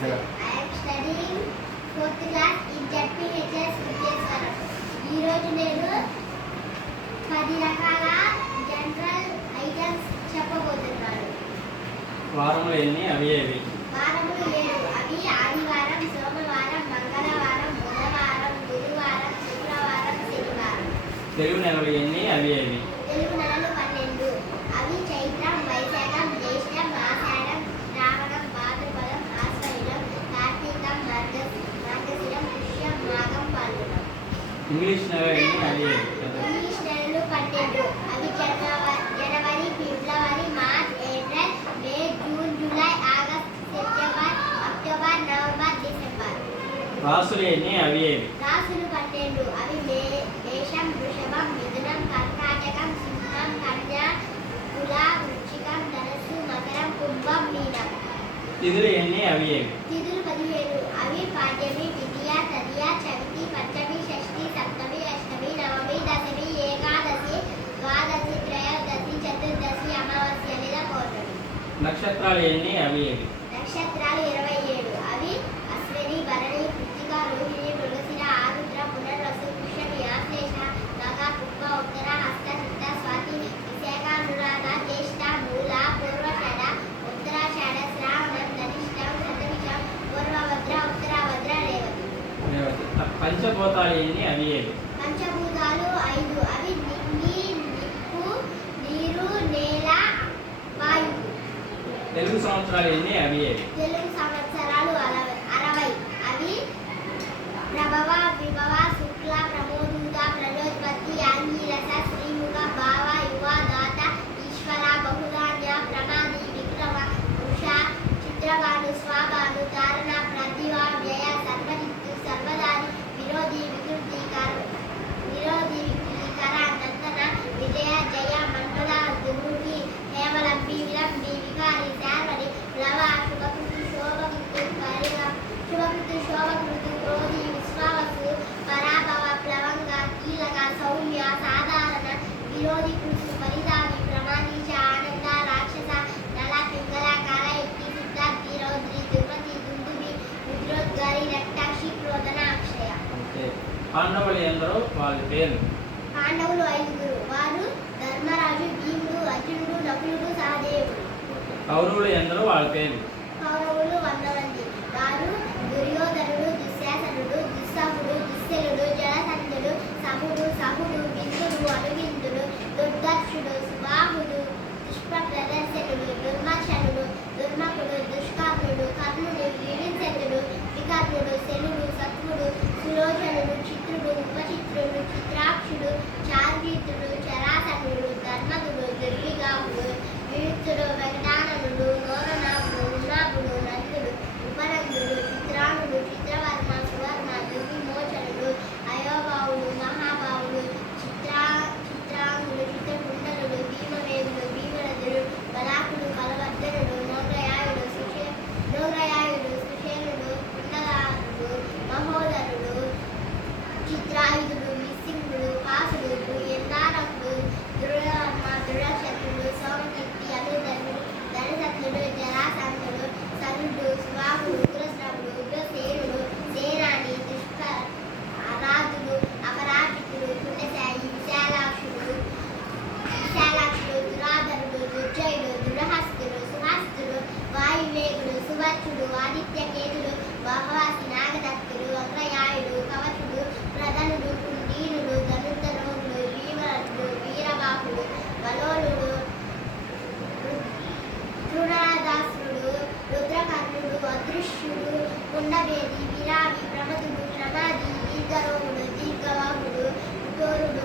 I am studying 4th class in ZPHS Vidyeswaram. ఈ రోజు నేను 10 రకాల జనరల్ ఐటమ్స్ చెప్పబోతున్నాను. వారములు ఎన్ని? అవి ఏవి? వారములు 7. అవి ఆదివారం, సోమవారం, మంగళవారం, బుధవారం, గురువారం, శుక్రవారం, శనివారం. తెలుగు నెలలు ఎన్ని? అవి ఏవి? తెలుగు నెలలు 12. అవి చైత్రం, వైశాఖం, జ్యేష్టం, ఆషాఢం, శ్రావణం, భాద్రపదం, ఆశ్వయుజం, కార్తీకం, మార్గశిరం, పుష్యం, మాఘం, పాల్గొనం. ఇంగ్లీష్ నెలలు ఎన్ని? అవి ఏవి? ఇంగ్లీష్ నెలలు 12. అవి జనవరి, ఫిబ్రవరి, March, April, May, June, July, August, September, October, November, December. రాసులు ఎన్ని? అవి ఏవి? రాసులు 12. అవి మేషం, వృషభం, మిథునం, కర్కాటకం, సింహం, కన్య, తుల, వృశ్చికం, ధనుస్సు, మకరం, కుంభం, మీనం. తిథులు ఎన్ని? అవి ఏవి? తిథులు 17. అవి పాడ్యమి, ద్వితీయ, తదియ, చవితి, పంచమి, షష్ఠి, సప్తమి, అష్టమి, నవమి, దశమి, ఏకాదశి, ద్వాదశి, త్రయోదశి, చతుర్దశి, అమావాస్య లేదా పౌర్ణమి. నక్షత్రాలు ఎన్ని? అవి ఏవి? నక్షత్రాలు 27. అవి అశ్విని, భరణి, కృత్తిక, రోహిణి, మృగశిర, ఆరుద్ర, పునర్వసు, పుష్యమి, ఆశ్లేష, నాగ, పుష్ప, ఉత్తర, హస్త, చిత్త, స్వాతి, విశాఖ, అనురాధ, జ్యేష్ఠ, మూల, పూర్వషాఢ, ఉత్తరాషాఢ, శ్రావణం, ధనిష్టం, శతభిషం, పూర్వభద్ర, ఉత్తరాభద్ర, రేవతి. పంచభూతాలు ఎన్ని? అవి ఏవి? పంచభూతాలు 5. అవి నింగి, నిప్పు, నీరు, నేల, వాయువు. తెలుగు సంవత్సరాలు ఎన్ని? అవి ఏవి? తెలుగు సంవత్సరాలు 60. అవి ప్రభవ, విభవ, శుక్ల, ప్రమోదూత, ప్రజోత్పత్తి, ఆంగీరస, శ్రీముఖ, భావ, యువ, దాత, ఈశ్వర, బహుధాన్య, ప్రమాది, విక్రమ, వృష, చిత్రభాను, స్వాభాను, తారణ, ప్రతిభ, వ్యయ, సర్వరిత్తు, సర్వదారి, విరోధి, వికృతికర, నందన, విజయ, జయ, మంగళ, దుర్ముఖి, హేమలంబి, విలంబి, వికారి, శార్వరి, ప్లవ, శుభకృతి, శోభకృతి, శుభకృతి, శోభకృతి, క్రోధి, విశ్వావసు, పరాభవ, ప్లవంగ, కీలక, సౌమ్య, సాధారణ, విరోధి, కృషి, పరిధావి, ప్రమాదీశ, ఆనంద, రాక్షస, నల, పింగళ, కాలయక్తి, సిద్ధార్థి, రౌద్రి, దుర్మతి, దుందుబి, రుద్రోద్గారి, రక్తాక్షి, క్రోధన, అక్షయ. ఓకే. పాండవులు ఎందరో? వాళ్ళ పేర్లు? పాండవులు 5. వారు ధర్మరాజు, భీముడు, అర్జునుడు, నకులుడు, సహదేవుడు. కౌరవులు ఎందరో? వాళ్ళ పేర్లు? కౌరవులు 100 మంది. వారు దుర్యోధనుడు, దుశ్శాసనుడు, దుస్సహుడు, దుశ్శలుడు, జలసంధుడు, సముడు, సహుడు, బిందుడు, అనుబిందుడు, దుర్దర్శుడు, సుబాహుడు, దుష్ప్రదర్శనుడు, దుర్మర్శనుడు, దుర్మకుడు, దుష్కర్ణుడు, కర్ణుడు, విరించనుడు, వికర్ణుడు, శనుడు, సత్వుడు, సులోచనుడు, చిత్రుడు, ఉపచిత్రుడు, చిత్రాక్షుడు, చార్వీతుడు, చరాసనుడు, ధర్మదుడు, దుర్విగాహుడు, విరుత్తుడు, వెంకటాననుడు, నోరనాభుడు, ఉన్నాభుడు, నందుడు, ఉపనందుడు, చిత్రానుడు, చిత్రవర్మ, సువర్మ, దుర్విమోచనుడు, అయోబావుడు, మహాబావుడు, చిత్రాంగుడు, చిత్రకుండలుడు, భీమవేదుడు, భీమరథుడు, బలాకుడు, కలవర్ధనుడు, నోగ్రయాయుడు, సుషేనుడు, కుండలారుడు, మహోదరుడు, చిత్రాయుధుడు, నిస్సింగుడు, కాసుడు, ఎందారకుడు, దృఢవర్మ, దృఢశత్రుడు, సోమకీర్తి, అనుధనుడు, ధనసత్నుడు, జరాసంధుడు, సనుడు, సుబాహుడు, ఉగ్రశ్రవుడు, ఉగ్రసేనుడు, సేనాని, రాజుడు, అపరాజితుడు, పుణ్యశాయి, విశాలాక్షుడు, దురాధరుడు, దుర్జయుడు, దృఢహస్తుడు, సుహస్తుడు, వాయువేగుడు, సువర్చుడు, ఆదిత్యకేతుడు, బహవాసి, నాగదత్తుడు, అగ్రయాయుడు, కవచుడు, ప్రధనుడు, కుండీనుడు, ధనుర్ధనుడు, భీమరథుడు, వీరబాహుడు, బలోలుడు, తృణదాసుడు, రుద్రకర్ణుడు, అదృశ్యుడు, కుండవేది, విరావి, ప్రమదుడు, ప్రమాది, దీర్ఘరోముడు, దీర్ఘవాహుడు, కుటోరుడు,